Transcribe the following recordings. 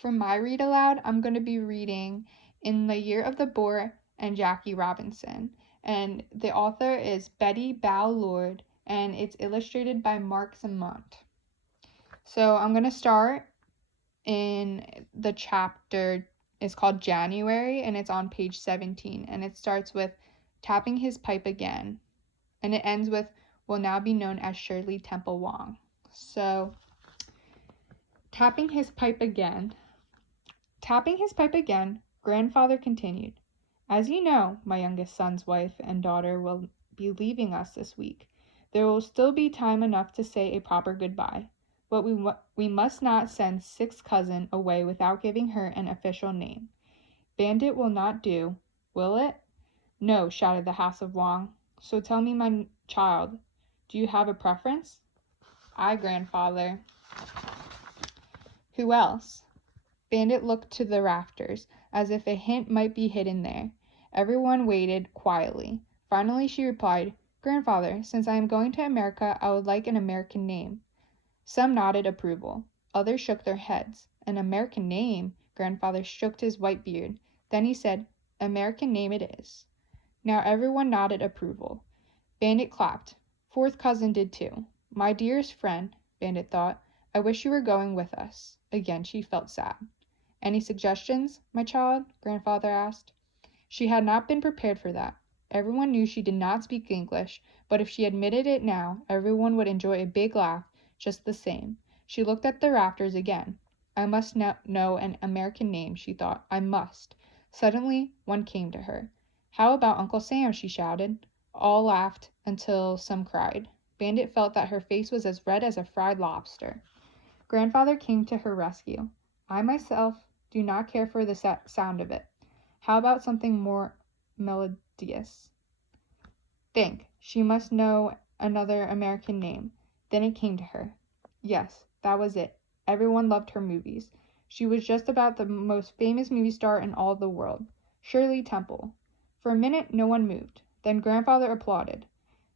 For my read aloud, I'm going to be reading In the Year of the Boar and Jackie Robinson. And the author is Betty Ballard, and it's illustrated by Mark Zamont. So I'm going to start in the chapter. It's called January, and it's on page 17. And it starts with tapping his pipe again. And it ends with will now be known as Shirley Temple Wong. So, tapping his pipe again. Tapping his pipe again, grandfather continued. As you know, my youngest son's wife and daughter will be leaving us this week. There will still be time enough to say a proper goodbye, but we must not send sixth cousin away without giving her an official name. Bandit will not do, will it? No, shouted the House of Wong. So tell me, my child, do you have a preference? I, grandfather. Who else? Bandit looked to the rafters, as if a hint might be hidden there. Everyone waited quietly. Finally she replied, Grandfather, since I am going to America, I would like an American name. Some nodded approval. Others shook their heads. An American name? Grandfather stroked his white beard. Then he said, American name it is. Now everyone nodded approval. Bandit clapped. Fourth cousin did too. My dearest friend, Bandit thought, I wish you were going with us. Again she felt sad. Any suggestions, my child? Grandfather asked. She had not been prepared for that. Everyone knew she did not speak English, but if she admitted it now, everyone would enjoy a big laugh just the same. She looked at the rafters again. I must know an American name, she thought. I must. Suddenly, one came to her. How about Uncle Sam? She shouted. All laughed until some cried. Bandit felt that her face was as red as a fried lobster. Grandfather came to her rescue. I myself do not care for the sound of it. How about something more melodious? Think. She must know another American name. Then it came to her. Yes, that was it. Everyone loved her movies. She was just about the most famous movie star in all the world. Shirley Temple. For a minute, no one moved. Then Grandfather applauded.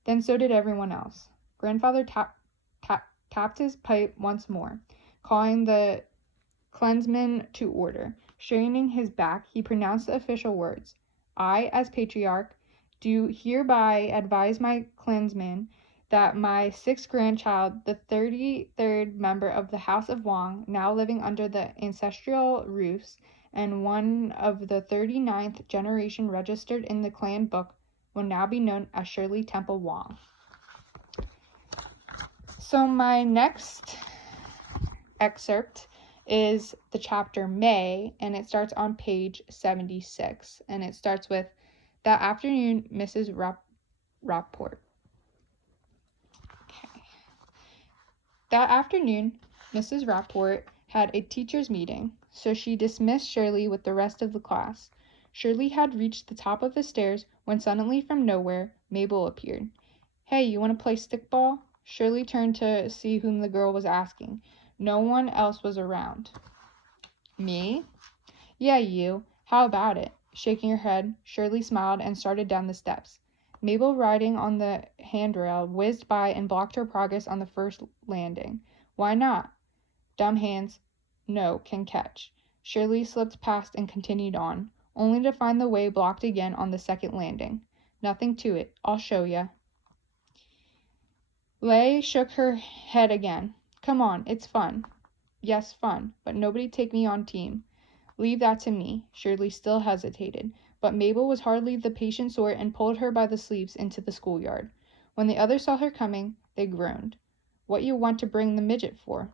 Then so did everyone else. Grandfather tapped his pipe once more, calling the clansmen to order. Straining his back, he pronounced the official words. I, as patriarch, do hereby advise my clansmen that my sixth grandchild, the 33rd member of the House of Wong, now living under the ancestral roofs, and one of the 39th generation registered in the clan book, will now be known as Shirley Temple Wong. So my next excerpt is the chapter May, and it starts on page 76, and it starts with, that afternoon, Mrs. Rapport. Okay. That afternoon, Mrs. Rapport had a teacher's meeting, so she dismissed Shirley with the rest of the class. Shirley had reached the top of the stairs when suddenly from nowhere, Mabel appeared. Hey, you want to play stickball? Shirley turned to see whom the girl was asking. No one else was around. Me? Yeah, you. How about it? Shaking her head, Shirley smiled and started down the steps. Mabel, riding on the handrail, whizzed by and blocked her progress on the first landing. Why not? Dumb hands, no, can catch. Shirley slipped past and continued on, only to find the way blocked again on the second landing. Nothing to it. I'll show ya. Lay shook her head again. Come on, it's fun. Yes, fun, but nobody take me on team. Leave that to me. Shirley still hesitated, but Mabel was hardly the patient sort and pulled her by the sleeves into the schoolyard. When the others saw her coming, they groaned. What you want to bring the midget for?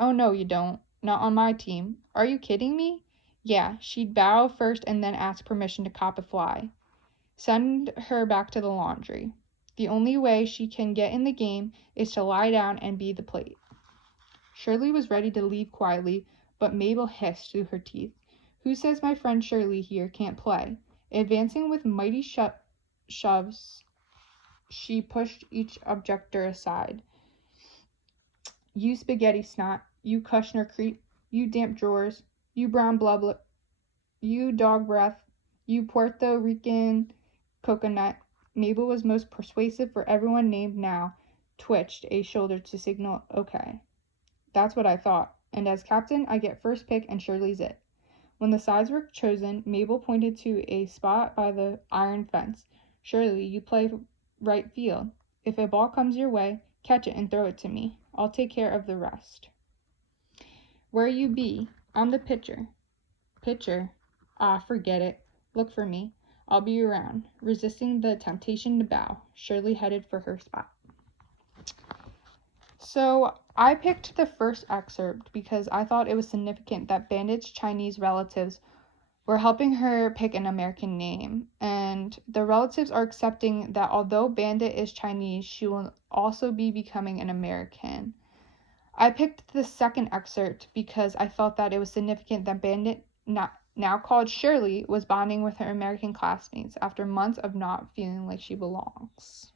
Oh, no, you don't. Not on my team. Are you kidding me? Yeah, she'd bow first and then ask permission to cop a fly. Send her back to the laundry. The only way she can get in the game is to lie down and be the plate. Shirley was ready to leave quietly, but Mabel hissed through her teeth. Who says my friend Shirley here can't play? Advancing with mighty shoves, she pushed each objector aside. You spaghetti snot, you Kushner creep, you damp drawers, you brown blubber, you dog breath, you Puerto Rican coconut. Mabel was most persuasive, for everyone named now twitched a shoulder to signal okay. That's what I thought. and as captain, I get first pick and Shirley's it. When the sides were chosen, Mabel pointed to a spot by the iron fence. Shirley, you play right field. If a ball comes your way, catch it and throw it to me. I'll take care of the rest. Where you be? I'm the pitcher. Pitcher? Ah, forget it. Look for me. I'll be around. Resisting the temptation to bow, Shirley headed for her spot. So I picked the first excerpt because I thought it was significant that Bandit's Chinese relatives were helping her pick an American name, and the relatives are accepting that although Bandit is Chinese, she will also be becoming an American. I picked the second excerpt because I felt that it was significant that Bandit, now called Shirley, was bonding with her American classmates after months of not feeling like she belongs.